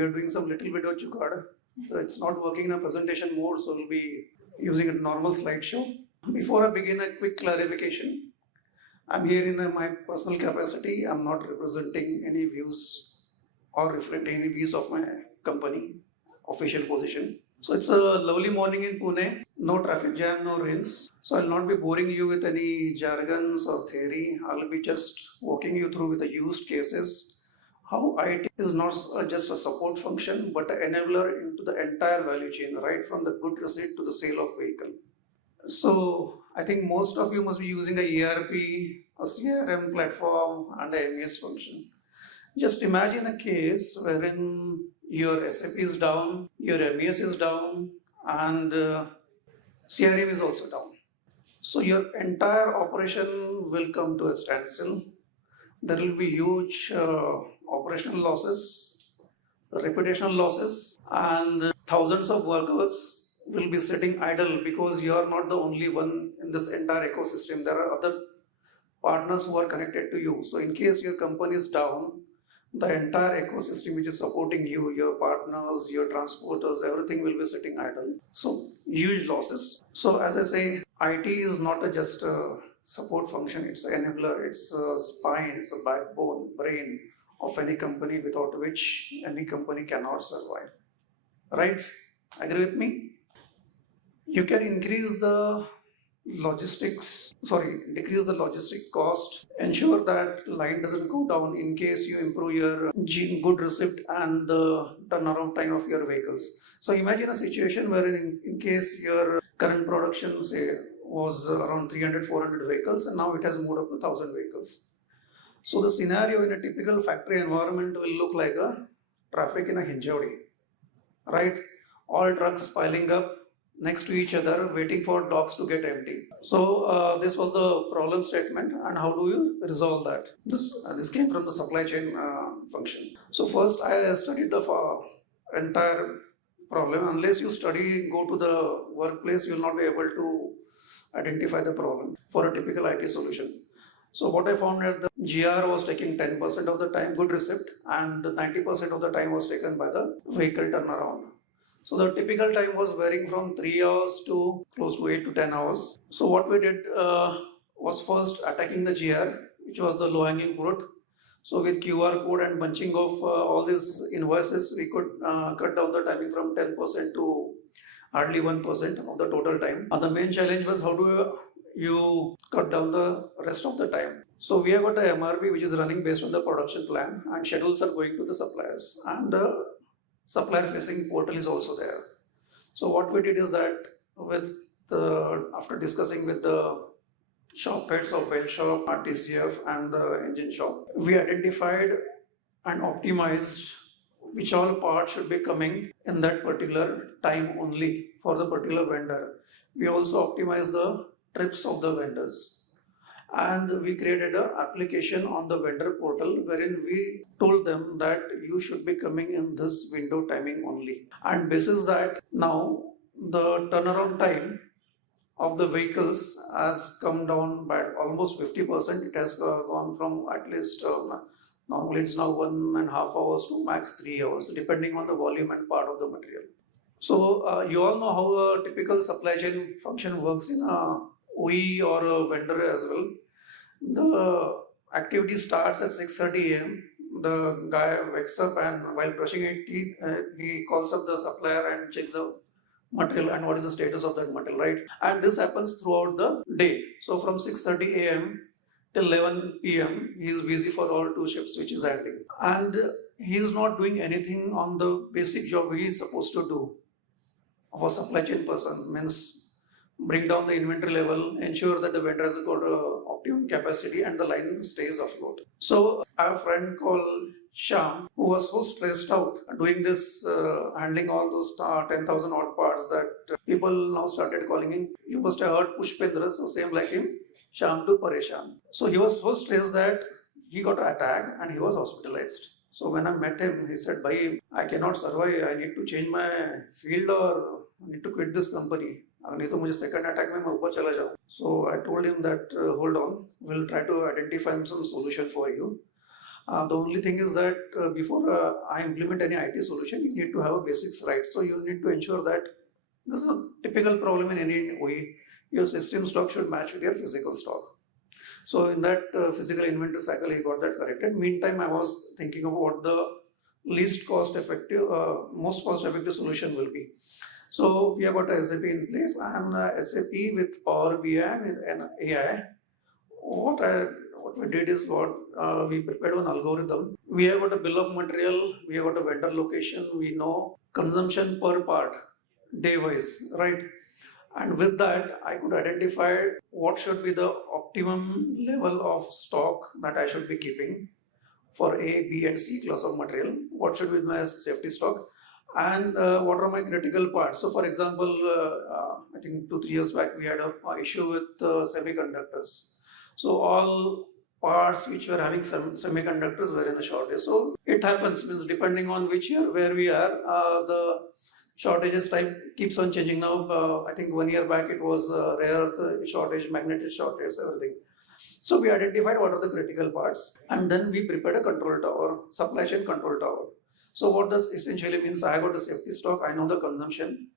we are doing some little bit of jugaad. So it's not working in a presentation mode, so we'll be using a normal slideshow. Before I begin, a quick clarification. I'm here in my personal capacity. I'm not representing any views or reflecting any views of my company, official position. So it's a lovely morning in Pune. No traffic jam, no rains. So I'll not be boring you with any jargons or theory. I'll be just walking you through with the used cases how IT is not just a support function but an enabler into the entire value chain, right from the good receipt to the sale of vehicle. So I think most of you must be using a ERP, a CRM platform and a MES function. Just imagine a case wherein your SAP is down, your MES is down and CRM is also down. So your entire operation will come to a standstill. There will be huge operational losses, reputational losses, and thousands of workers will be sitting idle because you are not the only one in this entire ecosystem. There are other partners who are connected to you. So in case your company is down, the entire ecosystem which is supporting you, your partners, your transporters, everything will be sitting idle. So huge losses. So as I say, IT is not just a support function, it's an enabler, it's a spine, it's a backbone, brain of any company without which any company cannot survive. Right? Agree with me? You can decrease the logistic cost, ensure that line doesn't go down in case you improve your good receipt and the turnaround time of your vehicles. So imagine a situation where in case your current production say was around 300-400 vehicles and now it has moved up to 1000 vehicles. So the scenario in a typical factory environment will look like a traffic in a Hinjawadi, right? All trucks piling up next to each other waiting for docks to get empty. So this was the problem statement, and how do you resolve that? This came from the supply chain function. So first I studied the entire problem. Unless you go to the workplace, you will not be able to identify the problem for a typical IT solution. So what I found is the GR was taking 10% of the time, good receipt, and 90% of the time was taken by the vehicle turnaround. So the typical time was varying from 3 hours to close to 8 to 10 hours. So what we did was first attacking the GR, which was the low-hanging fruit. So with QR code and bunching of all these invoices, we could cut down the timing from 10% to hardly 1% of the total time. And the main challenge was how do you cut down the rest of the time. So we have got a MRP which is running based on the production plan, and schedules are going to the suppliers, and the supplier facing portal is also there. So what we did is that after discussing with the shop heads of weld shop, TCF and the engine shop, we identified and optimized which all parts should be coming in that particular time only for the particular vendor. We also optimized the trips of the vendors, and we created an application on the vendor portal wherein we told them that you should be coming in this window timing only. And basis that, now the turnaround time of the vehicles has come down by almost 50%. It has gone from at least normally it's now 1.5 hours to max 3 hours, depending on the volume and part of the material. So you all know how a typical supply chain function works in a OE or a vendor as well. The activity starts at 6:30 a.m. The guy wakes up and while brushing his teeth, he calls up the supplier and checks the material and what is the status of that material, right? And this happens throughout the day. So from 6:30 a.m. till 11 p.m. he is busy for all 2 shifts which is handling. And he is not doing anything on the basic job he is supposed to do of a supply chain person, means bring down the inventory level, ensure that the vendor has got optimum capacity and the line stays afloat. So I have a friend called Shyam who was so stressed out doing this, handling all those 10,000 odd parts that people now started calling him, you must have heard 𝗙𝗂𝗧𝗢𝗃, so same like him, 𝗠𝗢𝗧𝗢𝗃𝗃. So he was so stressed that he got an attack and he was hospitalized. So when I met him, he said, "Bhai, I cannot survive. I need to change my field or I need to quit this company. नहीं तो मुझे second attack में मैं ऊपर चला जाऊँ." So I told him that hold on, we'll try to identify some solution for you. The only thing is that before I implement any IT solution, you need to have a basics right. So you need to ensure that this is a typical problem in any OE. Your system stock should match with your physical stock. So in that physical inventory cycle, he got that corrected. Meantime, I was thinking of what the least cost effective, most cost effective solution will be. So we have got a SAP in place, and SAP with Power BI and AI. What we did is we prepared one algorithm. We have got a bill of material, we have got a vendor location, we know consumption per part, day wise, right? And with that, I could identify what should be the optimum level of stock that I should be keeping for A, B, and C class of material. What should be my safety stock, and what are my critical parts. So for example, I think 2-3 years back we had a issue with semiconductors. So all parts which were having some semiconductors were in a shortage. So it happens, means depending on which year where we are, the shortages type keeps on changing. Now I think 1 year back it was rare earth shortage, magnetic shortage, everything. So we identified what are the critical parts, and then we prepared a control tower, supply chain control tower. So what this essentially means, I got the safety stock, I know the consumption,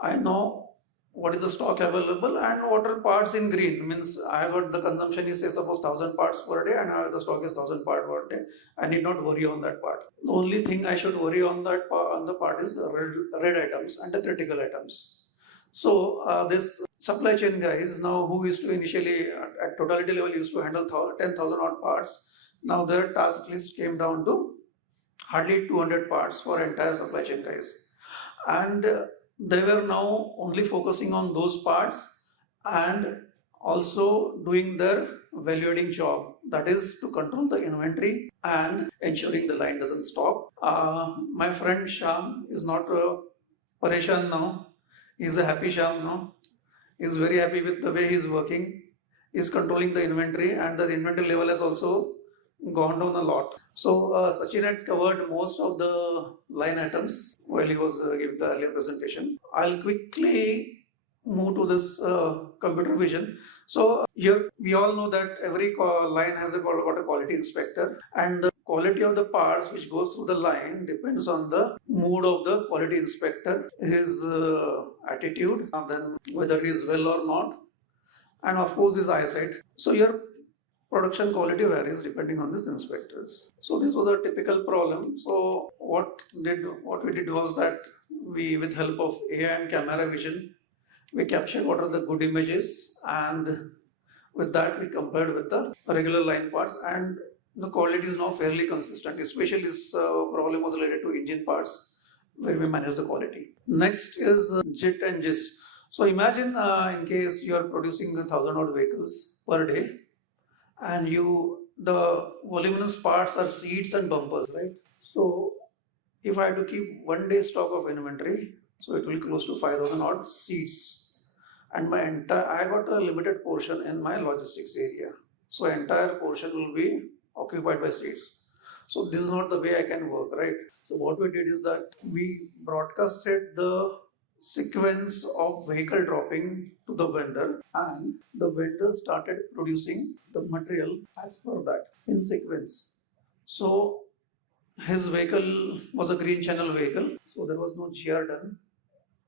I know what is the stock available, and what are parts in green. Means I got the consumption is, say, suppose 1000 parts per day, and the stock is 1000 parts per day. I need not worry on that part. The only thing I should worry on that part is red items and the critical items. So this supply chain guys now, who used to initially at totality level used to handle 10,000 odd parts, now their task list came down to hardly 200 parts for entire supply chain guys, and they were now only focusing on those parts and also doing their value adding job, that is to control the inventory and ensuring the line doesn't stop. My friend Sham is not pareshan now, he's a happy Sham now. He's very happy with the way he's working. He's controlling the inventory, and the inventory level has also gone down a lot. So Sachin had covered most of the line items while he was giving the earlier presentation. I'll quickly move to this computer vision. So here we all know that every line has got a quality inspector, and the quality of the parts which goes through the line depends on the mood of the quality inspector, his attitude, and then whether he is well or not, and of course his eyesight. So your production quality varies depending on these inspectors. So this was a typical problem. So what we did was that we, with help of AI and camera vision, we captured what are the good images, and with that we compared with the regular line parts, and the quality is now fairly consistent. Especially this problem was related to engine parts, where we manage the quality. Next is JIT and GIST. So imagine in case you are producing 1000 odd vehicles per day, and the voluminous parts are seats and bumpers, right? So if I had to keep 1 day stock of inventory, so it will be close to 5000 odd seats, and I got a limited portion in my logistics area, so entire portion will be occupied by seats. So this is not the way I can work, right? So what we did is that we broadcasted the sequence of vehicle dropping to the vendor, and the vendor started producing the material as per that in sequence. So his vehicle was a green channel vehicle, so there was no GR done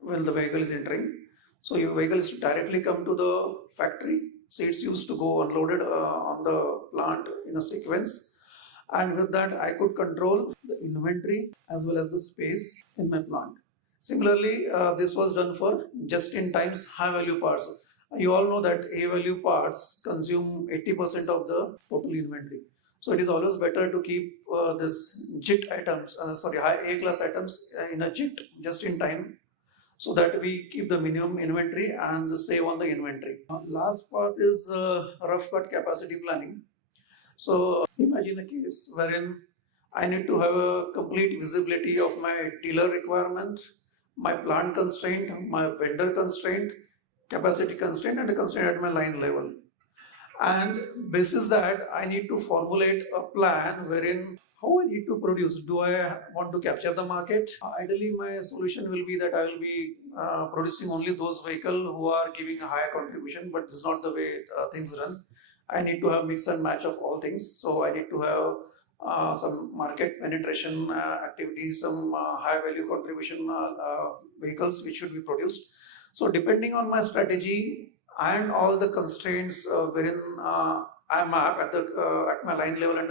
when the vehicle is entering. So your vehicle is to directly come to the factory. Seats used to go unloaded on the plant in a sequence, and with that I could control the inventory as well as the space in my plant. Similarly, this was done for just-in-time high-value parts. You all know that A-value parts consume 80% of the total inventory. So it is always better to keep this JIT items, high A-class items in a JIT just-in-time, so that we keep the minimum inventory and save on the inventory. Last part is rough cut capacity planning. So imagine a case wherein I need to have a complete visibility of my dealer requirement, my plant constraint, my vendor constraint, capacity constraint, and a constraint at my line level. And basis that, I need to formulate a plan wherein how I need to produce. Do I want to capture the market? Ideally, my solution will be that I will be producing only those vehicles who are giving a higher contribution, but this is not the way things run. I need to have mix and match of all things. So I need to have some market penetration activities, some high value contribution vehicles which should be produced. So depending on my strategy and all the constraints wherein I map at my line level and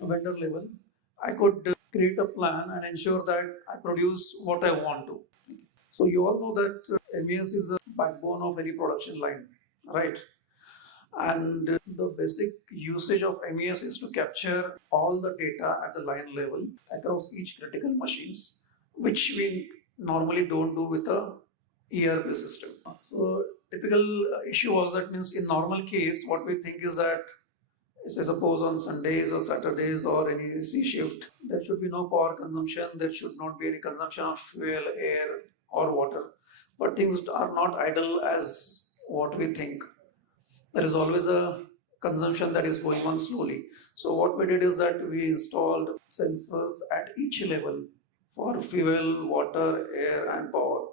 vendor level, I could create a plan and ensure that I produce what I want to. So you all know that MES is the backbone of any production line, right? And the basic usage of MES is to capture all the data at the line level across each critical machines, which we normally don't do with a ERP system. So typical issue was that means in normal case, what we think is that say suppose on Sundays or Saturdays or any C shift, there should be no power consumption, there should not be any consumption of fuel, air or water. But things are not idle as what we think. There is always a consumption that is going on slowly. So what we did is that we installed sensors at each level for fuel, water, air and power.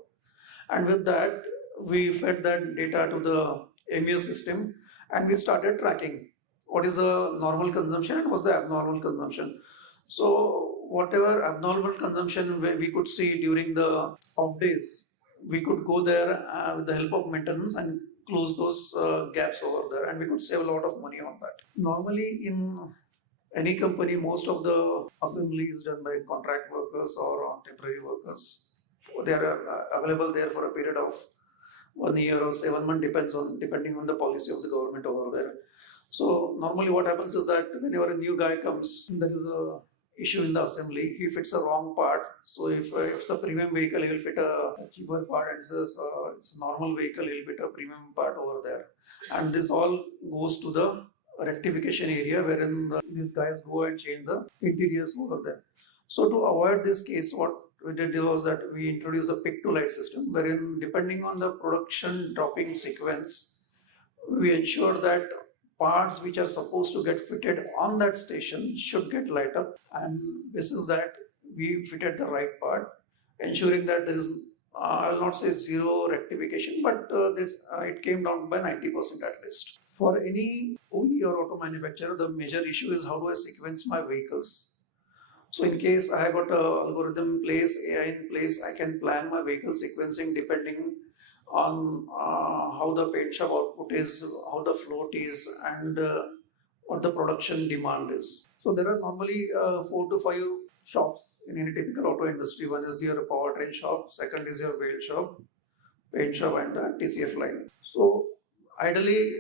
And with that, we fed that data to the MES system and we started tracking what is the normal consumption and what's the abnormal consumption. So whatever abnormal consumption we could see during the off days, we could go there with the help of maintenance and close those gaps over there, and we could save a lot of money on that. Normally in any company, most of the assembly is done by contract workers or temporary workers. They are available there for a period of 1 year or 7 months, depending on the policy of the government over there. So normally what happens is that whenever a new guy comes, there is a issue in the assembly. He fits a wrong part. So if it's a premium vehicle, he will fit a cheaper part, and it's a normal vehicle, he will fit a premium part over there. And this all goes to the rectification area wherein these guys go and change the interiors over there. So to avoid this case, what we did was that we introduced a pick to light system wherein depending on the production dropping sequence, we ensure that parts which are supposed to get fitted on that station should get light up, and this is that we fitted the right part, ensuring that there is I will not say zero rectification, but it came down by 90% at least. For any OE or auto manufacturer, the major issue is how do I sequence my vehicles. So in case I have got an algorithm in place, AI in place, I can plan my vehicle sequencing depending on how the paint shop output is, how the float is, and what the production demand is. So there are normally 4 to 5 shops in any typical auto industry. One is your powertrain shop, second is your wheel shop, paint shop, and TCF line. So ideally,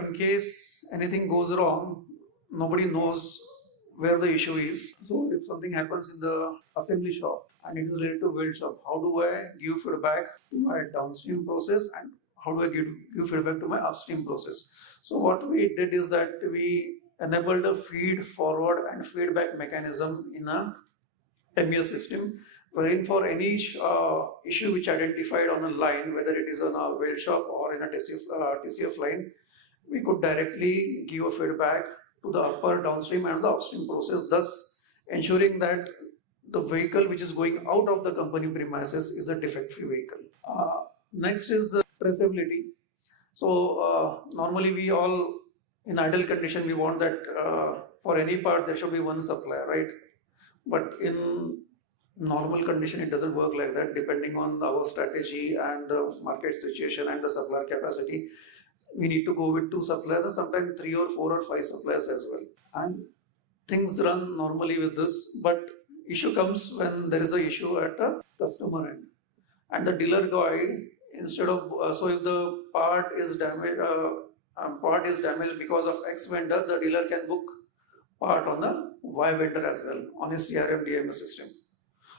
in case anything goes wrong, nobody knows where the issue is. So if something happens in the assembly shop and it is related to wheel shop, how do I give feedback to my downstream process, and how do I give feedback to my upstream process? So what we did is that we enabled a feed forward and feedback mechanism in a MES system, wherein for any issue which identified on a line, whether it is on a wheel shop or in a TCF line, we could directly give a feedback to the upper, downstream and the upstream process, thus ensuring that the vehicle which is going out of the company premises is a defect-free vehicle. Next is traceability. So normally we all in idle condition, we want that for any part there should be one supplier, right? But in normal condition it doesn't work like that. Depending on our strategy and the market situation and the supplier capacity, we need to go with 2 suppliers, or sometimes 3 or 4 or 5 suppliers as well. And things run normally with this, but issue comes when there is an issue at a customer end, and the dealer guy, instead of so if the part is damaged because of X vendor, the dealer can book part on the Y vendor as well on his CRM DMS system.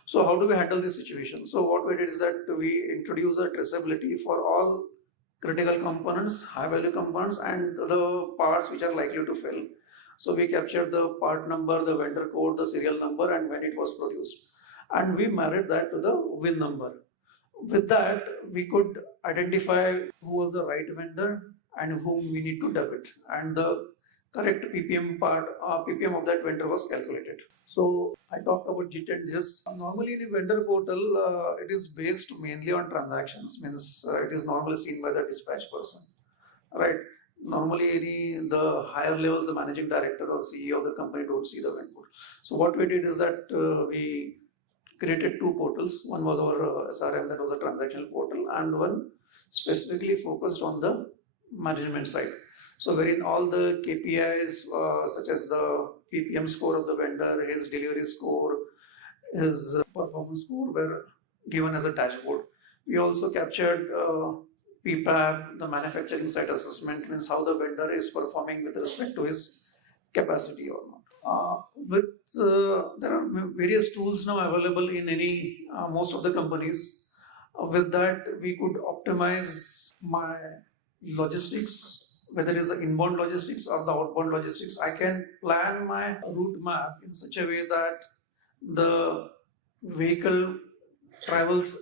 So how do we handle this situation? So what we did is that we introduce a traceability for all critical components, high value components, and the parts which are likely to fail. So we captured the part number, the vendor code, the serial number, and when it was produced, and we married that to the VIN number. With that, we could identify who was the right vendor and whom we need to debit, and the correct PPM PPM of that vendor was calculated. So I talked about JIT and JIS. Normally in a vendor portal, it is based mainly on transactions, means it is normally seen by the dispatch person, right? normally the higher levels, the managing director or CEO of the company don't see the vendor. So what we did is that we created two portals. One was our SRM, that was a transactional portal, and one specifically focused on the management side. So wherein all the KPIs such as the PPM score of the vendor, his delivery score, his performance score were given as a dashboard. We also captured PPAP, the manufacturing site assessment, means how the vendor is performing with respect to his capacity or not. There are various tools now available in most of the companies. With that, we could optimize my logistics, whether it's the inbound logistics or the outbound logistics. I can plan my route map in such a way that the vehicle travels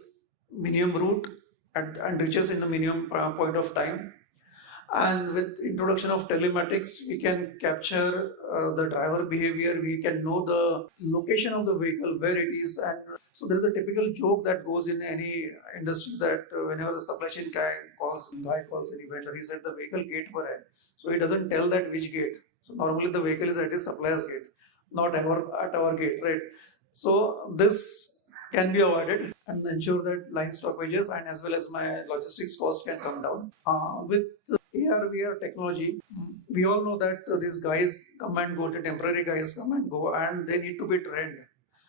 minimum route and reaches in the minimum point of time. And with introduction of telematics, we can capture the driver behavior. We can know the location of the vehicle, where it is. And so there is a typical joke that goes in any industry that whenever the supply chain guy calls any vendor, he said the vehicle gate पर है. So he doesn't tell that which gate. So normally the vehicle is at his supplier's gate, not at our gate, right? So this can be avoided and ensure that line stoppages and as well as my logistics cost can come down. With AR/VR technology, we all know that these guys come and go, the temporary guys come and go, and they need to be trained.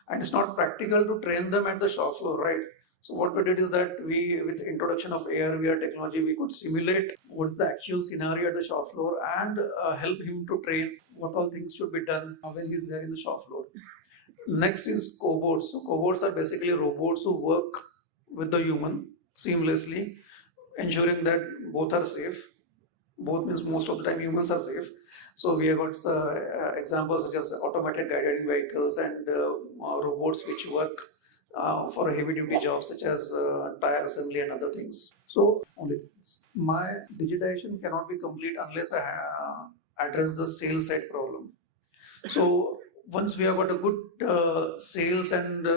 And it's not practical to train them at the shop floor, right? So what we did is that with the introduction of AR/VR technology, we could simulate what's the actual scenario at the shop floor and help him to train what all things should be done when he's there in the shop floor. Next is cobots. So cobots are basically robots who work with the human seamlessly, ensuring that both are safe. Both means most of the time humans are safe. So we have got examples such as automated guided vehicles and robots which work for heavy duty jobs such as tire assembly and other things. So only things. My digitization cannot be complete unless I address the sales side problem. So once we have got a good sales and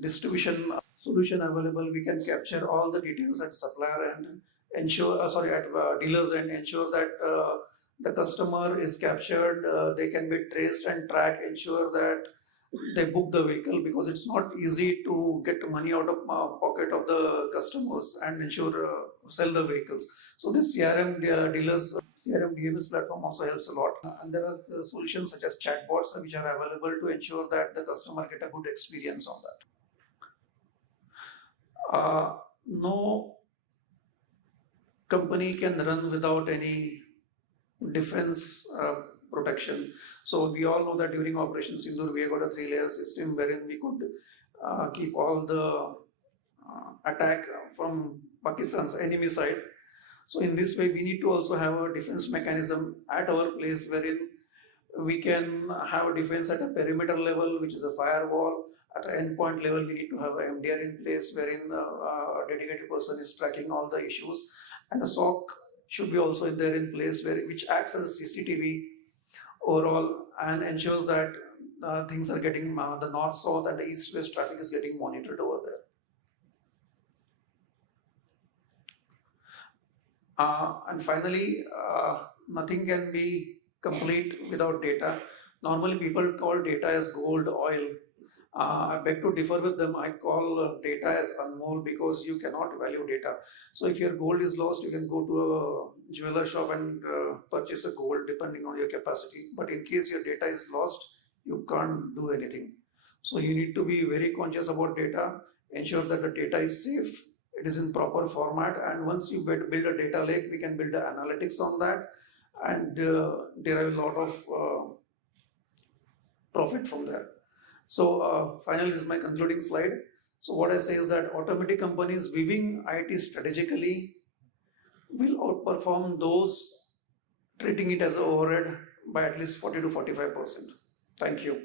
distribution solution available, we can capture all the details at supplier and ensure, at dealers and ensure that the customer is captured, they can be traced and tracked, ensure that they book the vehicle, because it's not easy to get money out of pocket of the customers and ensure sell the vehicles. So this CRM dealers CRM DMS platform also helps a lot. And there are solutions such as chatbots which are available to ensure that the customer get a good experience on that. No company can run without any defense protection. So we all know that during Operation Sindoor, we have got a 3-layer system wherein we could keep all the attack from Pakistan's enemy side. So in this way, we need to also have a defense mechanism at our place wherein we can have a defense at a perimeter level, which is a firewall. At an endpoint level, we need to have an MDR in place wherein a dedicated person is tracking all the issues. And a SOC should be also there in place which acts as a CCTV overall and ensures that things are getting, the north-south and the east-west traffic is getting monitored over there. And finally, nothing can be complete without data. Normally people call data as gold, oil. I beg to differ with them. I call data as anmol because you cannot value data. So if your gold is lost, you can go to a jeweler shop and purchase a gold depending on your capacity. But in case your data is lost, you can't do anything. So you need to be very conscious about data, ensure that the data is safe, it is in proper format, and once you build a data lake, we can build the analytics on that and derive a lot of profit from there. So finally, this is my concluding slide. So what I say is that automotive companies weaving IT strategically will outperform those treating it as an overhead by at least 40 to 45%. Thank you.